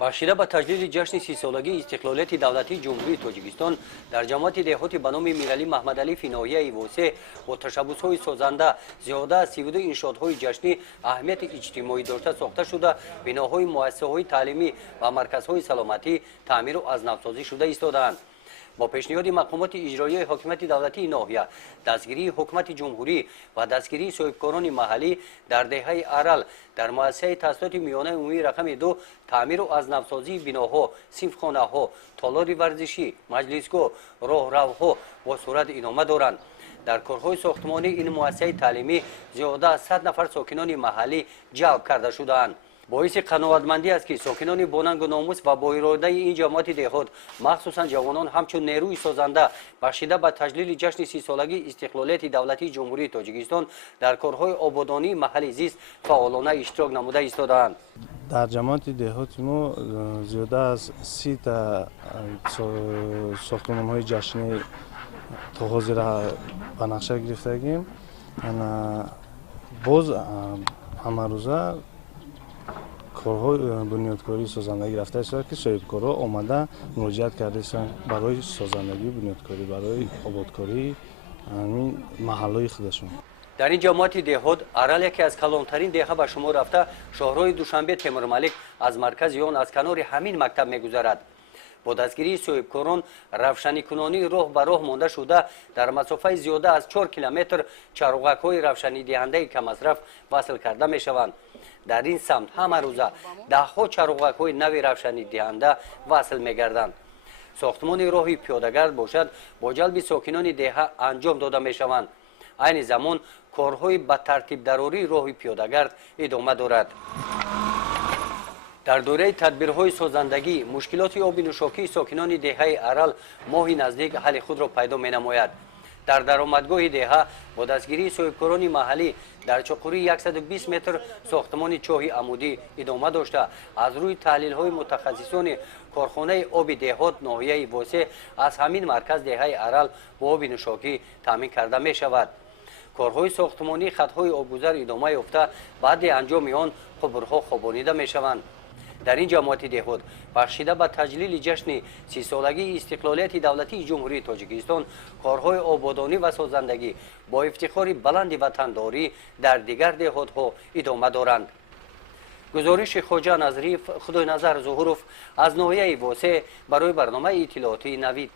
бахшида ба таҷлили ҷашни сисолагии истиқлолияти давлатии ҷумҳурии тоҷикистон дар ҷамоати деҳоти ба номи миралӣ маҳмадалии ноҳияи восе бо ташаббусҳои созанда зиёда аз 32 иншоотҳои ҷашнӣ аҳамияти иҷтимоӣ дошта сохта шуда биноҳои муассисаҳои таълимӣ ва марказҳои саломатӣ таъмиру азнавсозӣ шуда истодаанд. با پیشنهاد مقامات اجرایی حکومت دولتی ناحیه، دستگیری حکومت جمهوری و دستگیری صاحبکاران محلی در دهه ارل در مؤسسه تاسیسات میانه عمومی رقم 2 تعمیر و ازنوسازی بناها، صنفخانه‌ها، تالار ورزشی، مجلسگاه، راهروها با صورت ادامه دارند. در کارهای ساختمانی این مؤسسه تعلیمی زیاده از 100 نفر ساکنان محلی جلب کرده شده‌اند. باعث قناعتمندی است که ساکنان باننگ و ناموس و با اراده این جماعت دهات مخصوصا جوانان همچون نیروی سازنده بخشیده به تجلیل جشن 30 سالگی استقلالیت دولتی جمهوری تاجیکستان در کارهای آبادانی محلی زیست فعالانه اشتراک نموده ایستادند. در جماعت دهات ما زیاده از 30 تا ساختمان‌های جشنی تا حاضر به نقشه گرفتگیم. باز همه روزه کارهای بنیادکاری سازندگی رفته است که صاحبکارها آمده مراجعت کرده هستند برای سازندگی بنیادکاری برای آبادکاری محلهای خودشون. در این جماعت دهات ارل یکی از کلانترین دهه به شمار رفته شهرهای دوشنبه تیمورملک از مرکز آن از کنار همین مکتب میگذرد. با دستگیری صاحبکاران روشنیکنانی راه به راه مانده شده در مسافه زیاده از 4 کیلومتر چراغک‌های روشنی دهنده کم مصرف وصل کرده می شوند. در این سمت همه روزه ده‌ها چراغک‌های نوی روشنی دهنده وصل می گردند. ساختمان راهی پیاده‌گرد باشد با جلب ساکنان دهه انجام داده می شوند. عین زمان کارهای به ترتیب دراری راهی پیاده‌گرد ادامه دارد. در دوره تدبیرهای سازندگی مشکلات آب نوشاکی ساکنان دهه ارل ماهی نزدیک حل خود را پیدا می نماید. در درآمدگاه دهه با دستگیری صاحبکاران محلی در چقوری 120 متر ساختمان چاهی عمودی ادامه داشته از روی تحلیل های متخصصان کارخانه آب دهات ناحیه واسه از همین مرکز دهه ارل با آب نوشاکی تامین کرده می شود. کارهای ساختمانی خطهای آبگذر ادامه یافته بعد انجام آن قبرها خوابانیده می شوند. در این جماعت دهات بخشیده به تجلیل جشن 30 سالگی استقلالیت دولتی جمهوری تاجیکستان کارهای آبادانی و سازندگی با افتخار بلند وطنداری در دیگر دهات‌ها ادامه دارند. گزارش خواجه نظری خدای نظر ظهوروف از ناحیه واسه برای برنامه اطلاعاتی نوید.